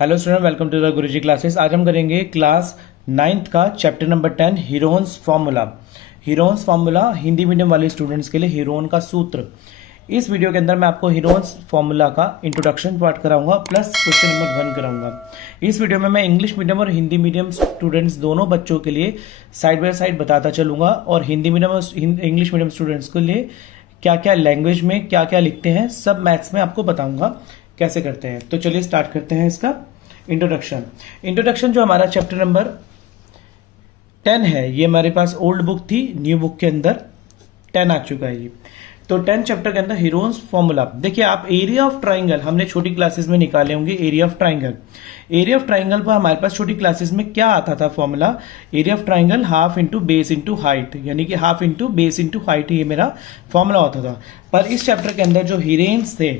Hello student, welcome to the Guruji classes. आज हम करेंगे क्लास 9th का chapter number 10 Heron's formula. Heron's formula Hindi medium वाले स्टूडेंट्स के लिए हीरोन का सूत्र। इस वीडियो के अंदर मैं आपको हीरोन्स फार्मूला का इंट्रोडक्शन पार्ट कराऊंगा प्लस क्वेश्चन नंबर 1 कराऊंगा। इस वीडियो में मैं इंग्लिश मीडियम और हिंदी मीडियम स्टूडेंट्स दोनों बच्चों के लिए साइड बाय साइड बताता चलूंगा और हिंदी मीडियम और इंग्लिश मीडियम स्टूडेंट्स के लिए क्या क्या लैंग्वेज में क्या क्या लिखते हैं सब मैथ्स में आपको बताऊंगा कैसे करते हैं। तो चलिए स्टार्ट करते हैं इसका इंट्रोडक्शन जो हमारा चैप्टर नंबर 10 है, ये हमारे पास ओल्ड बुक थी, न्यू बुक के अंदर 10 आ चुका है ये। तो 10 चैप्टर के अंदर हीरोन्स फॉर्मूला देखिए आप। एरिया ऑफ ट्राइंगल हमने छोटी क्लासेस में निकाले होंगे। एरिया ऑफ ट्राइंगल पर हमारे पास छोटी क्लासेस में क्या आता था formula? Area of triangle half into base into height, यानी कि half into base into height, ये मेरा फॉर्मूला होता था। पर इस चैप्टर के अंदर जो हीरेन्स थे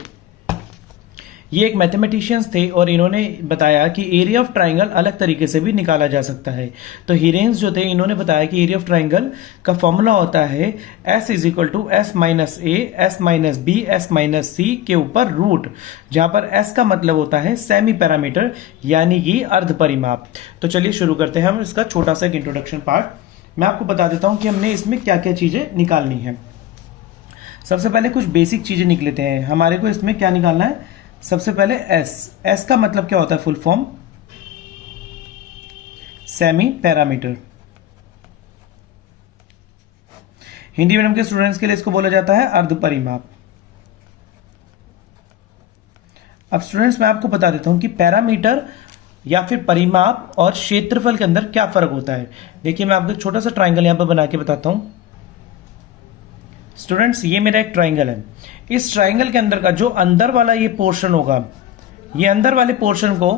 ये एक मैथमेटिशियंस थे और इन्होंने बताया कि एरिया ऑफ ट्राइंगल अलग तरीके से भी निकाला जा सकता है। तो हीरेन्स जो थे इन्होंने बताया कि एरिया ऑफ ट्राइंगल का फॉर्मूला होता है S is equal to S minus A S minus B S minus C के ऊपर रूट, जहां पर S का मतलब होता है सेमी पैरामीटर यानी कि अर्ध परिमाप। तो चलिए शुरू करते हैं हम इसका छोटा सा एक इंट्रोडक्शन पार्ट। मैं आपको बता देता हूं कि हमने इसमें क्या क्या चीजें निकालनी है। सबसे पहले कुछ बेसिक चीजें निकल लेते हैं। हमारे को इसमें क्या निकालना है? सबसे पहले S का मतलब क्या होता है? Full form semi parameter. Hindi medium के स्टूडेंट्स के लिए इसको बोला जाता है अर्ध परिमाप। अब स्टूडेंट्स मैं आपको बता देता हूं कि पैरामीटर या फिर परिमाप और क्षेत्रफल के अंदर क्या फर्क होता है। देखिए मैं आपको एक छोटा सा ट्राइंगल यहां पर बना के बताता हूं। स्टूडेंट्स ये मेरा एक ट्राइंगल है। इस ट्राइंगल के अंदर का जो अंदर वाला ये पोर्शन होगा, ये अंदर वाले पोर्शन को,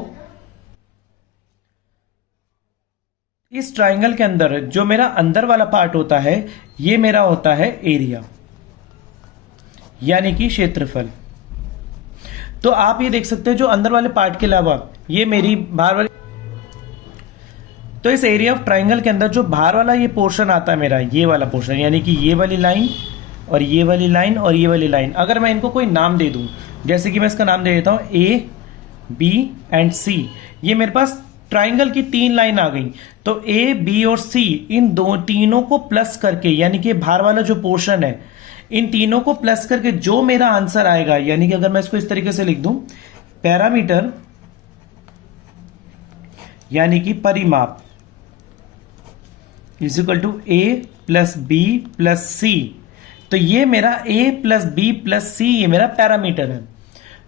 इस ट्राइंगल के अंदर जो मेरा अंदर वाला पार्ट होता है ये मेरा होता है एरिया यानी कि क्षेत्रफल। तो आप ये देख सकते हैं जो अंदर वाले पार्ट के अलावा ये मेरी बाहर वाली, तो इस एरिया ऑफ ट्राइंगल के अंदर जो बाहर वाला ये पोर्शन आता है मेरा, ये वाला पोर्शन यानी कि ये वाली लाइन और ये वाली लाइन और ये वाली लाइन, अगर मैं इनको कोई नाम दे दूं, जैसे कि मैं इसका नाम दे देता हूं A B एंड C, ये मेरे पास ट्राइंगल की 3 लाइन आ गई। तो A B और C इन तीनों को प्लस करके यानी कि बाहर वाला जो पोर्शन है इन तीनों को प्लस करके जो मेरा आंसर आएगा, यानी कि अगर मैं इसको इस तरीके से लिख दूं, पैरामीटर यानी कि परिमाप is equal to A plus B plus C, तो ये मेरा A plus B plus C ये मेरा पैरामीटर है।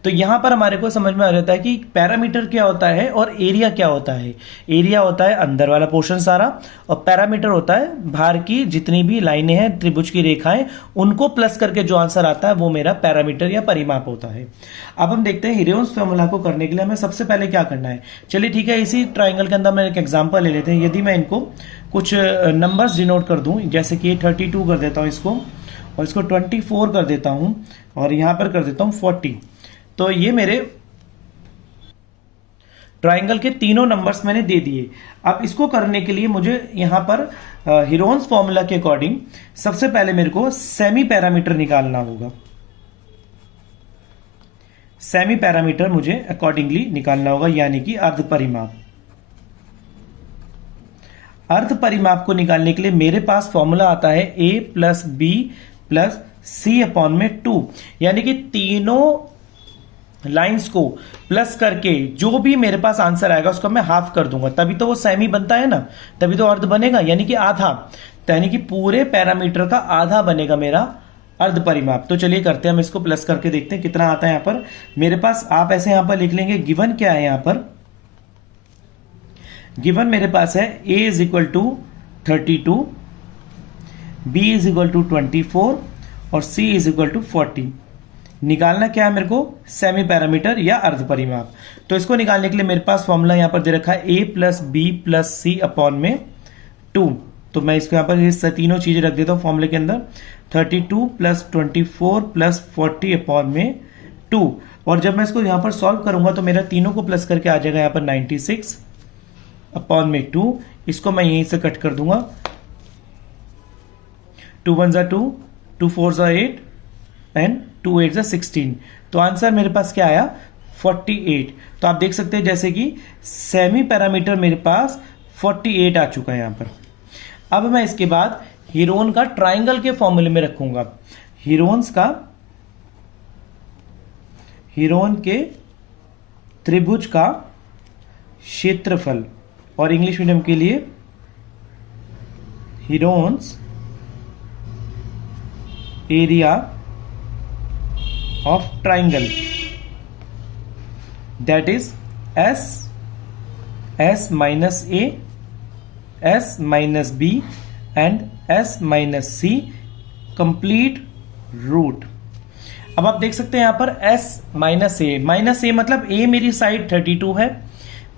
तो यहां पर हमारे को समझ में आ जाता है कि पैरामीटर क्या होता है और एरिया क्या होता है। एरिया होता है अंदर वाला पोर्शन सारा और पैरामीटर होता है बाहर की जितनी भी लाइनें हैं, त्रिभुज की रेखाएं, उनको प्लस करके जो आंसर आता है वो मेरा पैरामीटर या परिमाप होता है। अब हम देखते हैं हीरोन्स फार्मूला को करने के लिए हमें सबसे पहले क्या करना है। चलिए ठीक है, इसी ट्राइंगल के अंदर मैं एक एग्जाम्पल ले लेते हैं। यदि मैं इनको कुछ नंबर्स डिनोट कर दूं, जैसे कि 32 कर देता हूं इसको, और इसको 24 कर देता हूं और यहां पर कर देता हूं 40, तो ये मेरे ट्राइंगल के तीनों नंबर्स मैंने दे दिए। अब इसको करने के लिए मुझे यहां पर हीरोन्स फॉर्मूला के अकॉर्डिंग सबसे पहले मेरे को सेमी पैरामीटर निकालना होगा। सेमी पैरामीटर मुझे अकॉर्डिंगली निकालना होगा यानी कि अर्ध परिमाप। अर्ध परिमाप को निकालने के लिए मेरे पास फॉर्मूला आता है A plus B plus C upon में 2, यानी कि तीनों लाइंस को प्लस करके जो भी मेरे पास आंसर आएगा उसको मैं हाफ कर दूंगा, तभी तो वो सेमी बनता है ना, तभी तो अर्ध बनेगा, यानी कि आधा, यानी कि पूरे पैरामीटर का आधा बनेगा मेरा अर्ध परिमाप। तो चलिए करते हैं, हम इसको प्लस करके देखते हैं कितना आता है। यहां पर मेरे पास आप ऐसे यहां पर लिख लेंगे, गिवन क्या है यहां पर? गिवन मेरे पास है A is equal to 32, B is equal to 24 और C इज इक्वल टू 40। निकालना क्या है मेरे को? सेमी पैरामीटर या अर्ध परिमाप। तो इसको निकालने के लिए मेरे पास फॉर्मूला यहां पर दे रखा है A plus B plus C upon में 2। तो मैं इसको यहां पर ये तीनों चीजें रख देता हूं फॉर्मूले के अंदर, 32 प्लस 24 प्लस 40 अपॉन में 2। और जब मैं इसको यहां पर सॉल्व करूंगा तो मेरा तीनों को प्लस करके आ जाएगा यहां पर 96 अपॉन में 2। इसको मैं यहीं से कट कर दूंगा, 2 1 2, 2 4 8 एंड 2 8 16। तो आंसर मेरे पास क्या आया? 48। तो आप देख सकते हैं जैसे कि सेमी पैरामीटर मेरे पास 48 आ चुका है यहां पर। अब मैं इसके बाद हीरोन का ट्राइंगल के फॉर्मूले में रखूंगा। हीरोन के त्रिभुज का क्षेत्रफल, और इंग्लिश मीडियम के लिए Heron's area of triangle, that is S minus A, S minus B and S minus C complete root. अब आप देख सकते हैं यहां पर S माइनस ए मतलब A मेरी साइड 32 है,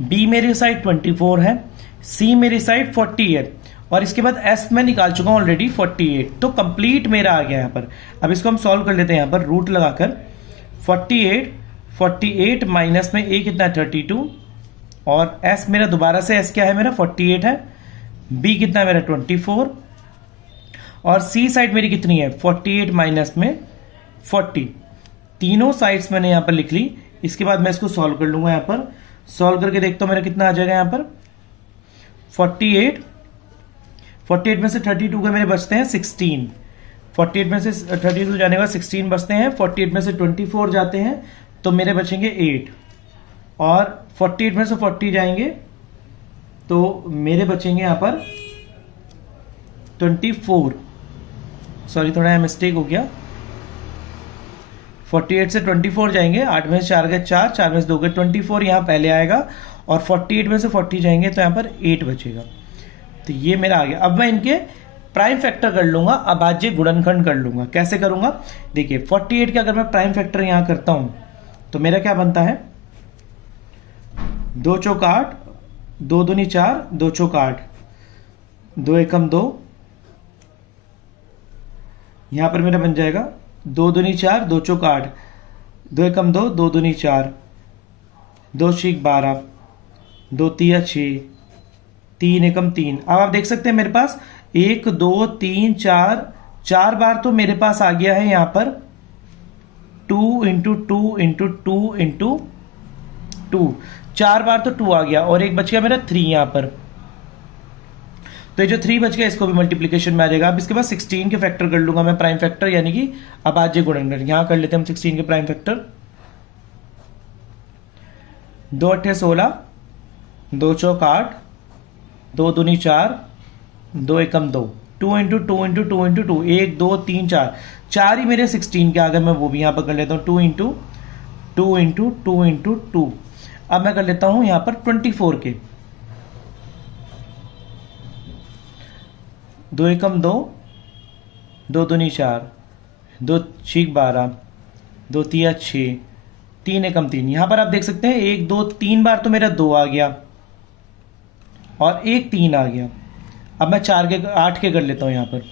B मेरी साइड 24 है, C मेरी साइड 40 है, और इसके बाद S मैं निकाल चुका हूं ऑलरेडी 48। तो कंप्लीट मेरा आ गया यहां पर। अब इसको हम सॉल्व कर लेते हैं यहां पर रूट लगाकर। 48 माइनस में A कितना 32, और S मेरा दोबारा से S क्या है मेरा 48 है, B कितना है मेरा 24, और C साइड मेरी कितनी है 48 माइनस में 40। तीनों साइड्स मैंने यहां पर लिख ली। इसके बाद मैं इसको सॉल्व कर लूंगा। यहां पर सॉल्व करके देखता हूं मेरा कितना आ जाएगा यहां पर 48 में से 32 के मेरे बचते हैं 16, 48 में से 32 जाने के बाद 16 बचते हैं, 48 में से 24 जाते हैं तो मेरे बचेंगे 8, और 48 में से 40 जाएंगे तो मेरे बचेंगे यहां पर 24। सॉरी थोड़ा मिस्टेक हो गया, 48 से 24 जाएंगे, 8 में से 4 गए 4, 4 में से 2 गए 24 यहां पहले आएगा, और 48 में से 40 जाएंगे तो यहां पर 8 बचेगा। तो ये मेरा आ गया। अब मैं इनके प्राइम फैक्टर कर लूंगा, अभाज्य गुणनखंड कर लूंगा। कैसे करूंगा देखिए, 48 के अगर मैं प्राइम फैक्टर यहां करता हूं तो मेरा क्या बनता है 2 चौक 8, 2 दूनी 4, 2 चौक 8, 2 एकम 2, यहां पर मेरा बन जाएगा 2 दूनी 4, 2 चौक 8, 2 एकम 2, 2 दूनी 4, 2 छीक 12, 2 तिया 6, 3 एकम 3। अब आप देख सकते हैं मेरे पास 1 2 3 4 बार तो मेरे पास आ गया है यहां पर 2 इंटू 2 इंटू 2 इंटू 2, 4 बार तो 2 आ गया, और एक बच गया मेरा 3 यहां पर। तो ये जो 3 बच गया इसको भी मल्टीप्लीकेशन में आ जाएगा। अब इसके बाद 16 के फैक्टर कर लूंगा मैं, प्राइम फैक्टर यानी कि अभाज्य गुणनखंड। यहां कर लेते हैं हम 16 के प्राइम फैक्टर। 2 अट्ठे 16, 2 चौक 8, 2 दूनी 4, 2 एकम 2, 2 इंटू 2 इंटू 2 इंटू 2, 1 2 3 4 ही मेरे 16 के आ गए। मैं वो भी यहां पर कर लेता हूं 2 इंटू 2 इंटू 2 इंटू 2। अब मैं कर लेता हूं यहां पर 24 के, 2 एकम 2, 2 दूनी 4, 2 छीक 12, 2 तिया 6, 3 एकम 3। यहां पर आप देख सकते हैं 1 2 3 बार तो मेरा 2 आ गया, और एक 3 आ गया। अब मैं 4 के 8 के कर लेता हूं यहां पर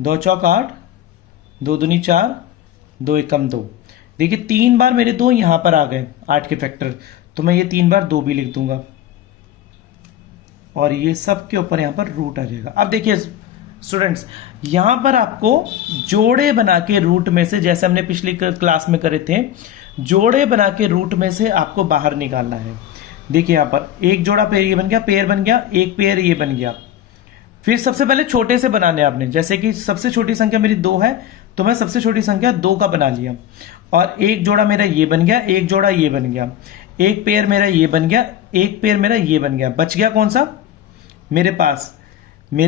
2 चौक 8, 2 दूनी 4, 2 एकम 2। देखिए 3 बार मेरे 2 यहां पर आ गए 8 के फैक्टर, तो मैं ये 3 बार 2 भी लिख दूंगा, और ये सब के ऊपर यहां पर रूट आ जाएगा। अब देखिए स्टूडेंट्स, यहां पर आपको जोड़े बना के रूट में से, जैसे हमने पिछली क्लास में करे थे, जोड़े बना के रूट में से आपको बाहर निकालना है। देखिए यहां पर एक जोड़ा पेयर ये बन गया, पेयर बन गया, एक पेयर ये बन गया। फिर सबसे पहले छोटे से बनाने आपने, जैसे कि सबसे छोटी संख्या मेरी 2 है तो मैं सबसे छोटी संख्या 2 का बना लिया, और एक जोड़ा मेरा ये बन गया, एक जोड़ा ये बन गया, एक पेयर मेरा ये बन गया, एक पेयर मेरा ये बन गया। बच गया कौन सा मेरे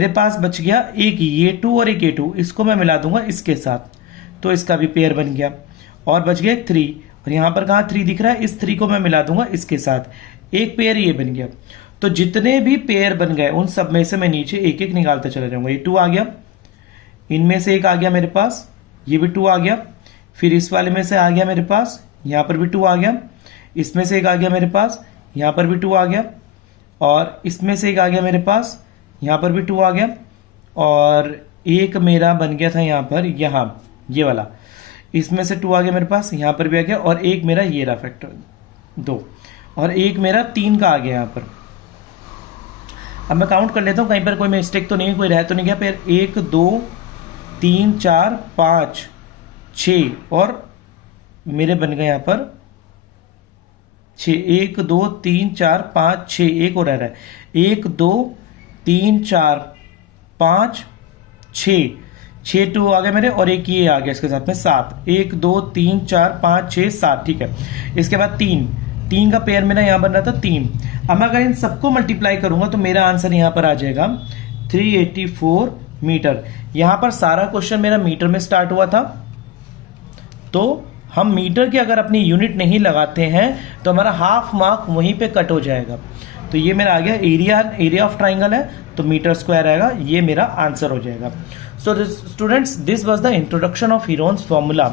पास बच गया एक ये 2 और एक ये 2, इसको मैं मिला दूंगा इसके साथ, तो इसका भी पेयर बन गया। और बच गया 3, और यहां पर कहां 3 दिख रहा है, इस 3 को मैं मिला दूंगा इसके साथ, एक पेयर ये बन गया। तो जितने भी पेयर बन गए उन सब में से मैं नीचे एक एक निकालते चला जाऊंगा। ये 2 आ गया, इनमें से एक आ गया मेरे पास, ये भी 2 आ गया, फिर इस वाले में से आ गया मेरे पास, यहां पर भी 2 आ गया, इसमें से एक आ गया मेरे पास, यहां पर भी 2 आ गया, और इसमें से एक आ गया मेरे पास, यहां पर भी 2 आ गया, और एक मेरा बन गया था यहां पर, यहां ये वाला, इसमें से 2 आ गया मेरे पास, यहां पर भी आ गया, और एक मेरा ये रहा फैक्टर 2, और एक मेरा 3 का आ गया यहां पर। अब मैं काउंट कर लेता हूं कहीं पर कोई मिस्टेक तो नहीं, कोई रह तो नहीं गया। फिर 1 2 3 4 5 6 और मेरे बन गए यहां पर 6, 1 2 3 4 5 6, एक और रह रहा है, 1 2 3 4 5 6, 6 टू आ गए मेरे और एक ये आ गया इसके साथ में 7, 1 2 3 4 5 6 7, ठीक है। इसके बाद 3 का पेयर मेरा यहां बन रहा था 3। अब मैं अगर इन सबको मल्टीप्लाई करूंगा तो मेरा आंसर यहां पर आ जाएगा 384 मीटर। यहां पर सारा क्वेश्चन मेरा मीटर में स्टार्ट हुआ था, तो हम मीटर की अगर अपनी यूनिट नहीं लगाते हैं तो हमारा हाफ मार्क वहीं पे कट हो जाएगा। तो ये मेरा आ गया एरिया ऑफ ट्राइंगल है तो मीटर स्क्वायर आएगा, ये मेरा आंसर हो जाएगा। So students, this was the introduction of Heron's formula.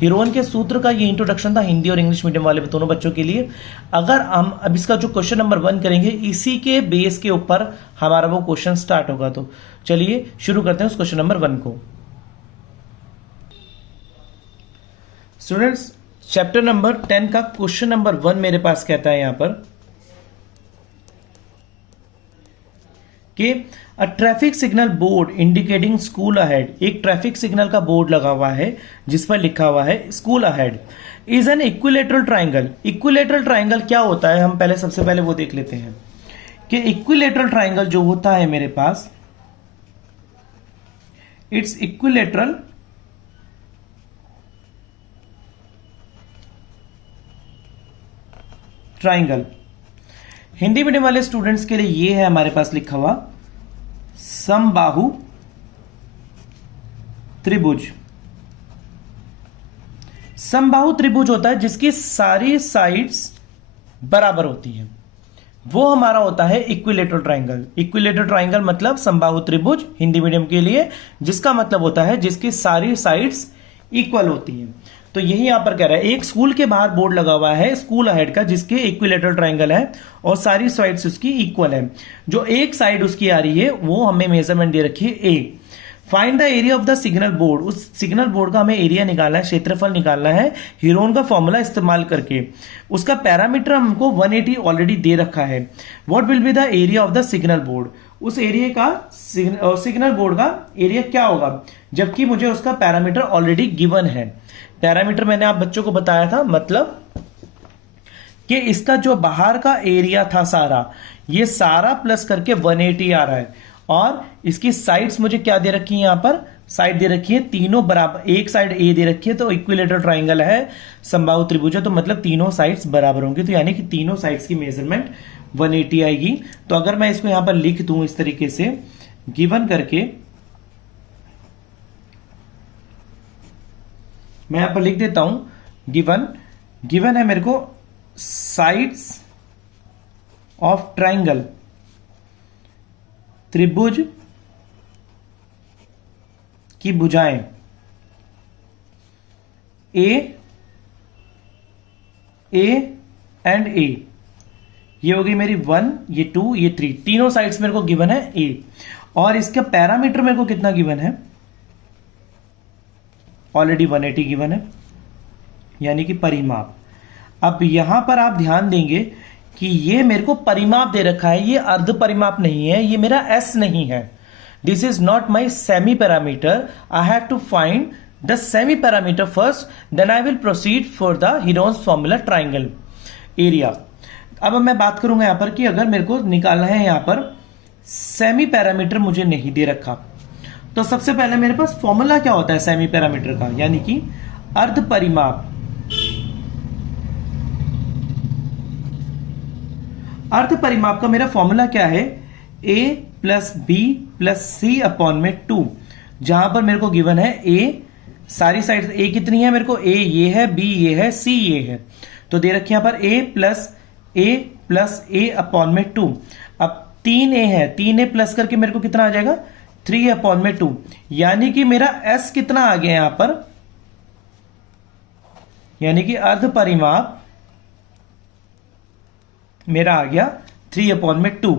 Heron के सूत्र का ये इंट्रोडक्शन था हिंदी और इंग्लिश मीडियम वाले दोनों बच्चों के लिए। अगर हम अब इसका जो क्वेश्चन नंबर 1 करेंगे, इसी के बेस के ऊपर हमारा वो क्वेश्चन स्टार्ट होगा। तो चलिए शुरू करते हैं उस क्वेश्चन नंबर 1 को। स्टूडेंट्स, चैप्टर नंबर 10 का क्वेश्चन नंबर 1 मेरे पास कहता है यहां पर कि a traffic signal board indicating school ahead, एक ट्रैफिक सिग्नल का बोर्ड लगा हुआ है जिस पर लिखा हुआ है school ahead, is an equilateral triangle. Equilateral triangle क्या होता है, हम पहले सबसे पहले वो देख लेते हैं कि इक्विलेटरल ट्राइंगल जो होता है मेरे पास, it's equilateral triangle. Hindi medium वाले स्टूडेंट्स के लिए ये है हमारे पास लिखा हुआ समबाहु त्रिभुज। समबाहु त्रिभुज होता है जिसकी सारी साइड्स बराबर होती हैं, वो हमारा होता है इक्विलेटरल ट्राइंगल। इक्विलेटरल ट्राइंगल मतलब समबाहु त्रिभुज हिंदी मीडियम के लिए, जिसका मतलब होता है जिसकी सारी साइड्स इक्वल होती हैं। तो यही यहां पर कह रहा है, एक स्कूल के बाहर बोर्ड लगा हुआ है स्कूल अहेड का जिसके इक्विलेटरल ट्राइंगल है और सारी साइड्स उसकी इक्वल है। जो एक साइड उसकी आ रही है वो हमें मेजरमेंट दे रखी है A. Find the area of the signal board, उस सिग्नल बोर्ड का हमें एरिया निकालना है, क्षेत्रफल निकालना है हीरोन का फॉर्मूला इस्तेमाल करके। उसका पैरामीटर हमको 180 ऑलरेडी दे रखा है। What will be the area of the signal board, उस एरिया का सिग्नल बोर्ड का एरिया क्या होगा, जबकि मुझे उसका पैरामीटर ऑलरेडी गिवन है। पैरामीटर मैंने आप बच्चों को बताया था, मतलब कि इसका जो बाहर का एरिया था सारा, ये सारा प्लस करके 180 आ रहा है और इसकी साइड्स मुझे क्या दे रखी है, यहां पर साइड दे रखी है तीनों बराबर, एक साइड ए दे रखी है तो इक्विलेटरल ट्राइंगल है, समबाहु त्रिभुज है, तो मतलब तीनों साइड्स बराबर होंगी। तो यानी कि तीनों साइड्स की मेजरमेंट 180 आएगी। तो अगर मैं इसको यहां पर लिख दूं इस तरीके से गिवन करके, मैं यहां पर लिख देता हूं गिवन है मेरे को साइड्स ऑफ ट्राइंगल, त्रिभुज की भुजाएं ए एंड ए, ये होगी मेरी 1, ये 2, ये 3, तीनों साइड्स मेरे को गिवन है ए। और इसका पैरामीटर मेरे को कितना गिवन है, ऑलरेडी 180 गिवन है, यानी कि परिमाप। अब यहां पर आप ध्यान देंगे कि ये मेरे को परिमाप दे रखा है, ये अर्ध परिमाप नहीं है, ये मेरा एस नहीं है। This is not my semi parameter, I have to find the semi parameter first, then I will proceed for the Heron's formula triangle area. अब मैं बात करूंगा यहां पर कि अगर मेरे को निकालना है यहां पर सेमी पैरामीटर मुझे नहीं दे रखा, तो सबसे पहले मेरे पास फॉर्मूला क्या होता है सेमी पैरामीटर का, यानी कि अर्ध परिमाप। अर्ध परिमाप का मेरा फॉर्मूला क्या है, a plus B plus C upon में 2, जहां पर मेरे को गिवन है a, सारी साइड a कितनी है मेरे को, a ये है, b ये है, c ये है, तो दे रखी यहां पर a प्लस a अपॉन में 2। अब 3a है, 3a प्लस करके मेरे को कितना आ जाएगा 3 अपॉन में 2, यानी कि मेरा s कितना आ गया यहां पर, यानी कि अर्ध परिमाप मेरा आ गया 3 अपॉन में 2।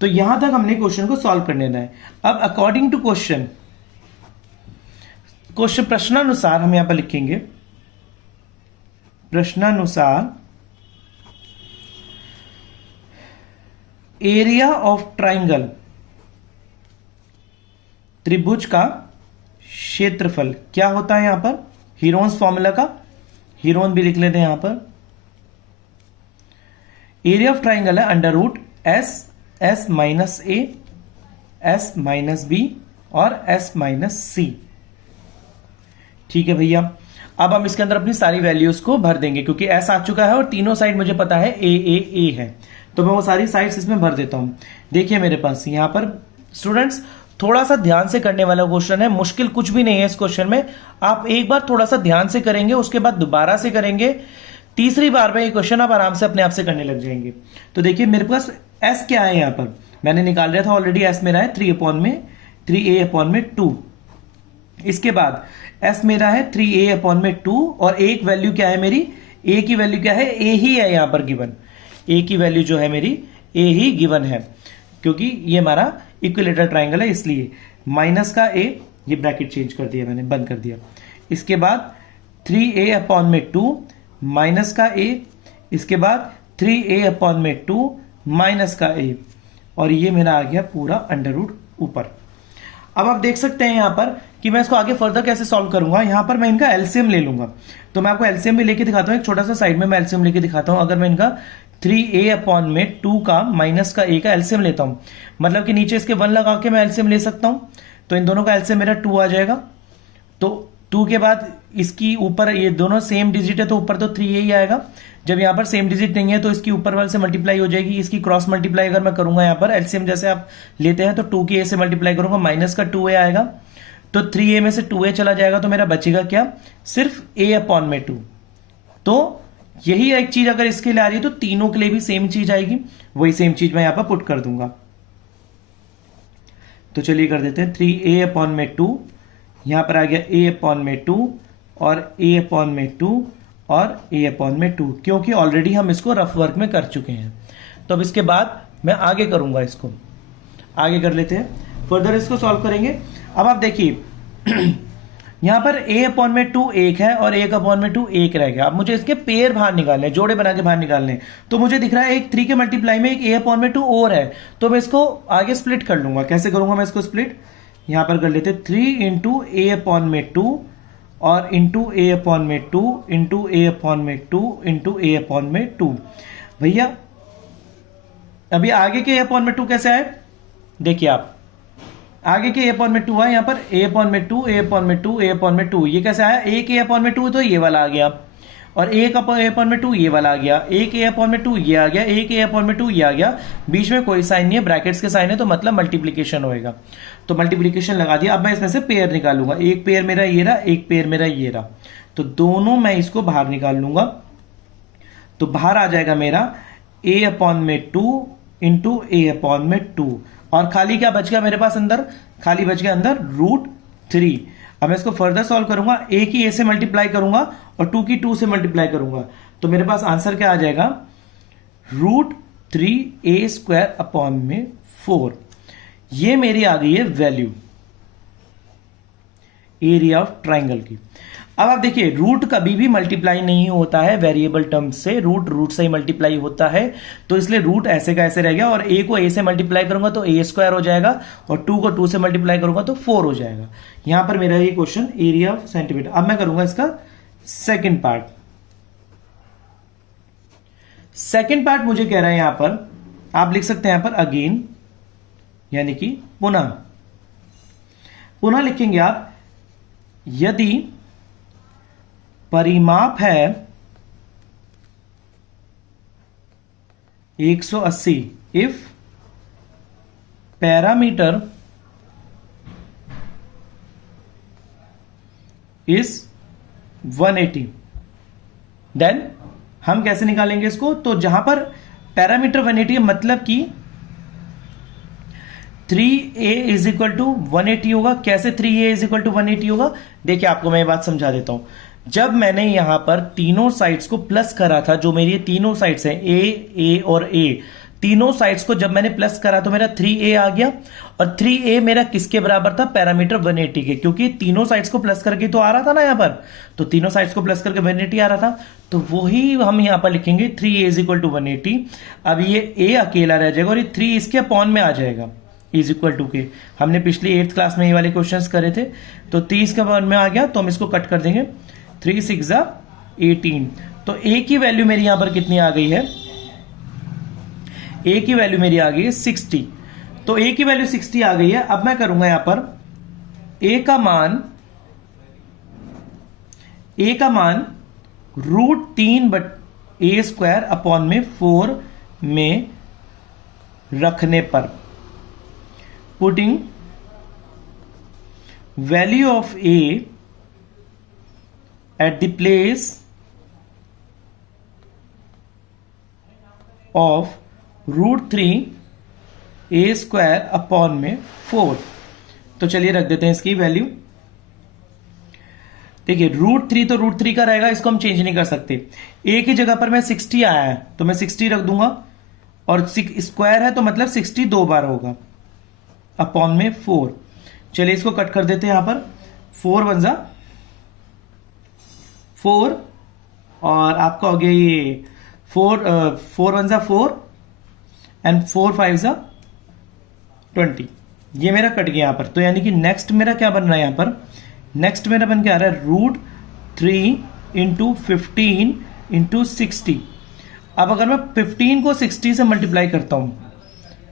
तो यहां तक हमने क्वेश्चन को सॉल्व कर लेना है। अब अकॉर्डिंग टू क्वेश्चन प्रश्नानुसार हम यहां पर लिखेंगे, प्रश्नानुसार एरिया ऑफ ट्राइंगल, त्रिभुज का क्षेत्रफल क्या होता है यहां पर हीरोन्स फॉर्मूला का, हीरोन भी लिख लेते हैं यहां पर। एरिया ऑफ ट्राइंगल है under root S, S minus A, S minus B और एस माइनस सी। ठीक है भैया, अब हम इसके अंदर अपनी सारी वैल्यूज को भर देंगे क्योंकि एस आ चुका है और तीनों साइड मुझे पता है ए है, तो मैं वो सारी साइड्स इसमें भर देता हूं। देखिए मेरे पास यहां पर स्टूडेंट्स थोड़ा सा ध्यान से करने वाला क्वेश्चन है, मुश्किल कुछ भी नहीं है इस क्वेश्चन में। आप एक बार थोड़ा सा ध्यान से करेंगे, उसके बाद दोबारा से करेंगे, तीसरी बार में ये क्वेश्चन आप आराम से अपने आप से करने लग जाएंगे। तो देखिए मेरे पास एस क्या है, यहां पर मैंने निकाल लिया था ऑलरेडी, एस मेरा है 3a/2। इसके बाद एस मेरा है 3a/2 और एक वैल्यू क्या है मेरी, ए की वैल्यू क्या है, ए ही है यहां पर गिवन, ए की वैल्यू जो है मेरी ए ही गिवन है क्योंकि ये हमारा इक्विलेटरल ट्राइंगल है, इसलिए माइनस का ए, ये ब्रैकेट चेंज कर दिया मैंने, बंद कर दिया। इसके बाद 3a/2 माइनस का ए, इसके बाद 3a/2 माइनस का ए, और ये मेरा आ गया पूरा अंडर रूट ऊपर। अब आप देख सकते हैं यहां पर कि मैं इसको आगे फर्दर कैसे सॉल्व करूंगा। यहां पर मैं इनका एलसीएम ले लूंगा, तो मैं आपको एलसीएम भी लेके दिखाता हूं, एक छोटा सा साइड में मैं एलसीएम लेके दिखाता हूं। अगर मैं इनका 3a/2 का माइनस का ए का एलसीएम लेता हूं, मतलब कि नीचे इसके 1 लगा के मैं एलसीएम ले सकता हूं, तो इन दोनों का एलसीएम मेरा 2 आ जाएगा। तो 2 के बाद इसकी ऊपर, ये दोनों सेम डिजिट है तो ऊपर तो 3a ही आएगा। जब यहां पर सेम डिजिट नहीं है तो इसकी ऊपर वाले से मल्टीप्लाई हो जाएगी, इसकी क्रॉस मल्टीप्लाई अगर मैं करूंगा यहां पर एलसीएम जैसे आप लेते हैं तो 2 की ए से मल्टीप्लाई करूंगा, माइनस का 2a आएगा, तो 3a में से 2a चला जाएगा, तो मेरा बचेगा क्या, सिर्फ a/2। तो यही एक चीज अगर इसके लिए आ रही है तो तीनों के लिए भी सेम चीज आएगी, वही सेम चीज मैं यहां पर पुट कर दूंगा। तो चलिए कर देते हैं 3a/2, यहां पर आ गया a/2 और a/2 और a/2, क्योंकि ऑलरेडी हम इसको रफ वर्क में कर चुके हैं। तो अब इसके बाद मैं आगे करूंगा, इसको आगे कर लेते हैं, फर्दर इसको सॉल्व करेंगे। अब आप देखिए यहां पर a/2 1 है और a/2 1 रह गया। अब मुझे इसके पेयर बाहर निकालने, जोड़े बना के बाहर निकालने, तो मुझे दिख रहा है एक 3 के मल्टीप्लाई में एक a/2 और है, तो मैं इसको आगे स्प्लिट कर लूंगा। कैसे करूंगा मैं इसको स्प्लिट, यहां पर कर लेते 3 इंटू a/2 और into a/2 into a/2 into a/2। भैया अभी आगे के a/2 कैसे आए, देखिए आप आगे के a/2 आए, यहां पर a/2 ये कैसे आया, एक a/2 तो ये वाला आ गया और एक a/2 ये वाला आ गया, एक a/2 ये आ गया, एक a/2 ये आ गया, बीच में कोई साइन नहीं है, ब्रैकेट्स के साइन है, तो मतलब मल्टीप्लीकेशन होएगा, तो मल्टीप्लीकेशन लगा दिया। अब मैं इसमें से पेयर निकालूंगा, एक पेयर मेरा ये रहा, एक पेयर मेरा ये रहा, तो दोनों मैं इसको बाहर निकाल लूंगा, तो बाहर आ जाएगा मेरा a/2 इंटू a/2 और खाली क्या बच गया मेरे पास अंदर, खाली बच गया अंदर √3। अब मैं इसको फर्दर सॉल्व करूंगा, a की a से मल्टीप्लाई करूंगा और 2 की 2 से मल्टीप्लाई करूंगा, तो मेरे पास आंसर क्या आ जाएगा, √3a²/4। ये मेरी आ गई है वैल्यू एरिया ऑफ ट्राइंगल की। अब आप देखिए रूट कभी भी मल्टीप्लाई नहीं होता है वेरिएबल टर्म्स से, रूट से ही मल्टीप्लाई होता है, तो इसलिए रूट ऐसे का ऐसे रह गया और a को a से मल्टीप्लाई करूंगा तो a² हो जाएगा और 2 को 2 से मल्टीप्लाई करूंगा तो 4 हो जाएगा। यहां पर मेरा ये क्वेश्चन एरिया ऑफ सेंटीमीटर। अब मैं करूंगा इसका सेकेंड पार्ट। सेकेंड पार्ट मुझे कह रहा है यहां पर, आप लिख सकते हैं यहां पर अगेन, यानी कि पुनः लिखेंगे आप, यदि परिमाप है 180, इफ पैरामीटर इज 180, देन हम कैसे निकालेंगे इसको, तो जहां पर पैरामीटर 180 है मतलब कि 3a इज इक्वल टू 180 होगा। कैसे 3a इज इक्वल टू 180 होगा, देखिए आपको मैं ये बात समझा देता हूं। जब मैंने यहां पर तीनों साइड्स को प्लस करा था, जो मेरी तीनों साइड्स हैं a और a, तीनों साइड्स को जब मैंने प्लस करा तो मेरा 3a आ गया और 3a मेरा किसके बराबर था, पैरामीटर 180 के, क्योंकि तीनों साइड्स को प्लस करके तो आ रहा था ना यहां पर, तो तीनों साइड्स को प्लस करके 180 आ रहा था, तो वही हम यहां पर लिखेंगे 3a इज इक्वल टू 180। अब ये a अकेला रह जाएगा और ये 3 इसके अपॉन में आ जाएगा इज इक्वल टू के। हमने पिछली 8th क्लास में ये वाले क्वेश्चंस करे थे, तो 30 के अपॉन में आ गया, तो हम इसको कट कर देंगे, 3 6 18। तो ए की वैल्यू मेरी यहां पर कितनी आ गई है? ए की वैल्यू मेरी आ गई है 60। तो ए की वैल्यू 60 आ गई है। अब मैं करूंगा यहां पर ए का मान √3 अपॉन में 4 में रखने पर, putting value of A at the place of √3 upon में 4। तो चलिए रख देते हैं इसकी वैल्यू। देखिए √3 तो √3 का रहेगा, इसको हम चेंज नहीं कर सकते। ए की जगह पर मैं 60 आया है तो मैं 60 रख दूंगा, और स्क्वायर है तो मतलब 60 2 बार होगा, अपॉन में 4। चलिए इसको कट कर देते हैं यहां पर। 4 1 जा 4, और आपका हो गया ये 4 1 जा 4 एंड 4 5 जा 20। ये मेरा कट गया यहां पर। तो यानी कि नेक्स्ट मेरा क्या बन रहा है यहां पर? नेक्स्ट मेरा बन के आ रहा है √3 × 15 × 60। अब अगर मैं 15 को 60 से मल्टीप्लाई करता हूं,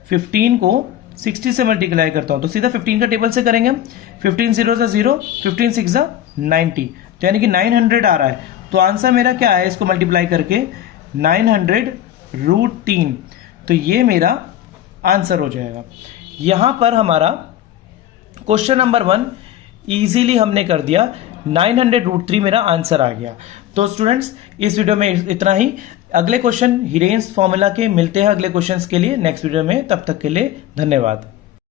15 को 60 से मल्टीप्लाई करता हूं, तो सीधा 15 का टेबल से करेंगे हम। 15 0 सा 0, 15 6 सा 90, तो यानी कि 900 आ रहा है। तो आंसर मेरा क्या है इसको मल्टीप्लाई करके? 900 √3। तो ये मेरा आंसर हो जाएगा। यहां पर हमारा क्वेश्चन नंबर 1 इजीली हमने कर दिया। 900 √3 मेरा आंसर आ गया। तो स्टूडेंट्स इस वीडियो में इतना ही। अगले क्वेश्चन हीरेन्स फॉर्मूला के मिलते हैं अगले क्वेश्चंस के लिए नेक्स्ट वीडियो में। तब तक के लिए धन्यवाद।